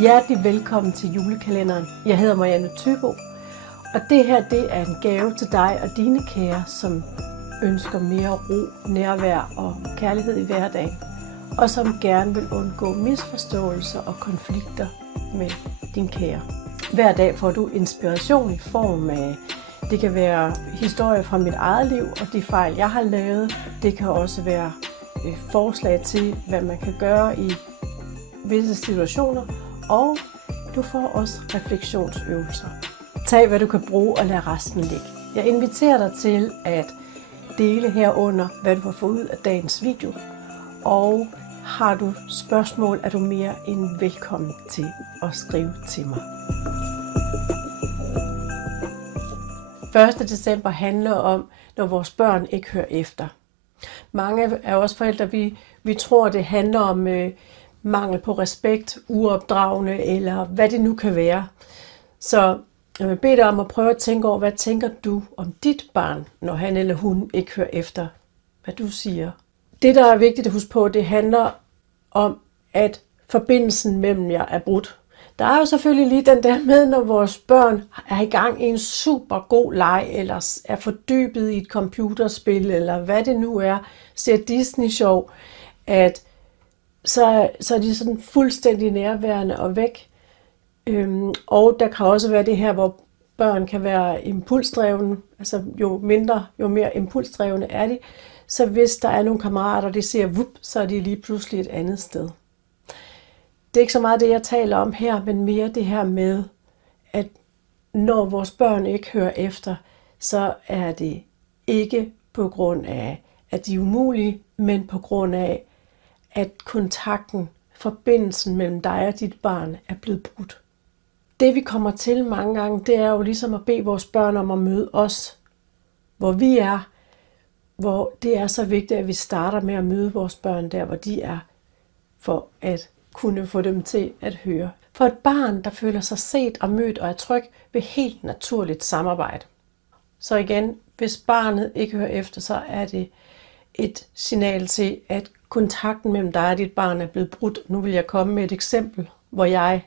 Hjertelig velkommen til julekalenderen. Jeg hedder Marianne Thybo, og det her er en gave til dig og dine kære, som ønsker mere ro, nærvær og kærlighed i hverdagen, og som gerne vil undgå misforståelser og konflikter med din kære. Hver dag får du inspiration i form af, det kan være historier fra mit eget liv og de fejl, jeg har lavet. Det kan også være forslag til, hvad man kan gøre i visse situationer, og du får også refleksionsøvelser. Tag, hvad du kan bruge, og lad resten ligge. Jeg inviterer dig til at dele herunder, hvad du har fået ud af dagens video, og har du spørgsmål, er du mere end velkommen til at skrive til mig. 1. december handler om, når vores børn ikke hører efter. Mange af os forældre, vi tror, det handler om mangel på respekt, uopdragende eller hvad det nu kan være. Så jeg vil bede dig om at prøve at tænke over, hvad tænker du om dit barn, når han eller hun ikke hører efter, hvad du siger. Det, der er vigtigt at huske på, det handler om, at forbindelsen mellem jer er brudt. Der er jo selvfølgelig lige den der med, når vores børn er i gang i en super god leg, eller er fordybet i et computerspil, eller hvad det nu er, ser Disney-show, at så er de sådan fuldstændig nærværende og væk. Og der kan også være det her, hvor børn kan være impulsdrevne, altså jo mere impulsdrevne er de. Så hvis der er nogle kammerater, de ser vup, så er de lige pludselig et andet sted. Det er ikke så meget det, jeg taler om her, men mere det her med, at når vores børn ikke hører efter, så er det ikke på grund af, at de er umulige, men på grund af, at kontakten, forbindelsen mellem dig og dit barn er blevet brudt. Det vi kommer til mange gange, det er jo ligesom at bede vores børn om at møde os, hvor vi er, hvor det er så vigtigt, at vi starter med at møde vores børn der, hvor de er, for at kunne få dem til at høre. For et barn, der føler sig set og mødt og er tryg, vil helt naturligt samarbejde. Så igen, hvis barnet ikke hører efter, så er det et signal til, at kontakten mellem dig og dit barn er blevet brudt. Nu vil jeg komme med et eksempel, hvor jeg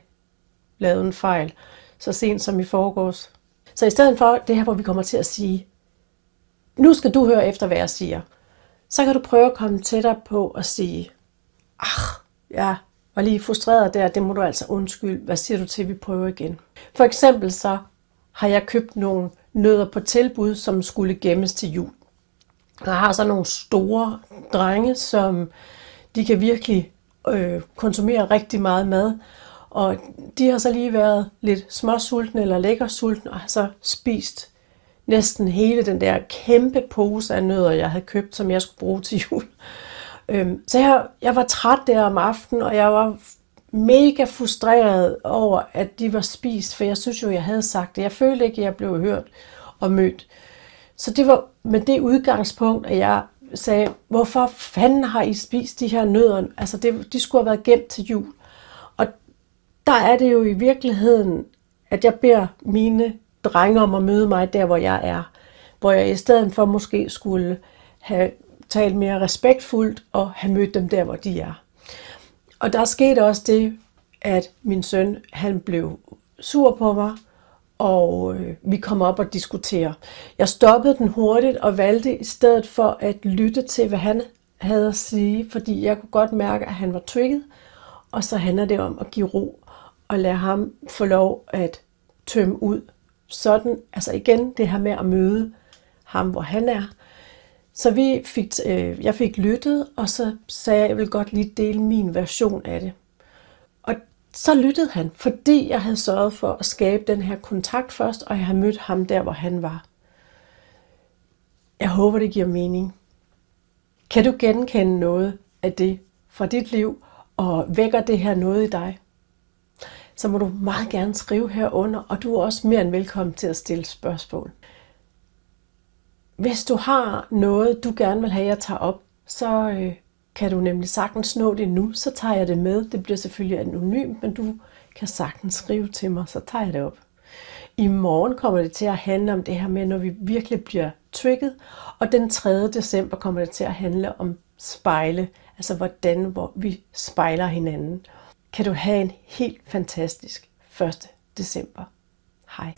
lavede en fejl, så sent som i forgårs. Så i stedet for det her, hvor vi kommer til at sige, nu skal du høre efter, hvad jeg siger, så kan du prøve at komme tættere på og sige, jeg var lige frustreret der, det må du altså undskylde. Hvad siger du til, vi prøver igen? For eksempel så har jeg købt nogle nødder på tilbud, som skulle gemmes til jul. Jeg har så nogle store drenge, som de kan virkelig konsumere rigtig meget mad. Og de har så lige været lidt småsultne eller lækkersultne og har så spist næsten hele den der kæmpe pose af nødder, jeg havde købt, som jeg skulle bruge til jul. Så jeg var træt der om aftenen, og jeg var mega frustreret over, at de var spist, for jeg synes jo, jeg havde sagt det. Jeg følte ikke, at jeg blev hørt og mødt. Så det var med det udgangspunkt, at jeg sagde, hvorfor fanden har I spist de her nødder? Altså de skulle have været gemt til jul. Og der er det jo i virkeligheden, at jeg beder mine drenge om at møde mig der, hvor jeg er. Hvor jeg i stedet for måske skulle have talt mere respektfuldt og have mødt dem der, hvor de er. Og der skete også det, at min søn, han blev sur på mig, og vi kom op og diskutere. Jeg stoppede den hurtigt og valgte i stedet for at lytte til, hvad han havde at sige, fordi jeg kunne godt mærke, at han var trigget, og så handler det om at give ro og lade ham få lov at tømme ud. Sådan, altså igen det her med at møde ham, hvor han er. Så jeg fik lyttet, og så sagde jeg vil godt lige dele min version af det. Og så lyttede han, fordi jeg havde sørget for at skabe den her kontakt først, og jeg havde mødt ham der, hvor han var. Jeg håber, det giver mening. Kan du genkende noget af det fra dit liv, og vækker det her noget i dig? Så må du meget gerne skrive herunder, og du er også mere end velkommen til at stille spørgsmål. Hvis du har noget, du gerne vil have, jeg tager op, så kan du nemlig sagtens nå det nu. Så tager jeg det med. Det bliver selvfølgelig anonymt, men du kan sagtens skrive til mig, så tager jeg det op. I morgen kommer det til at handle om det her med, når vi virkelig bliver trigget. Og den 3. december kommer det til at handle om spejle. Altså hvor vi spejler hinanden. kan du have en helt fantastisk 1. december. Hej.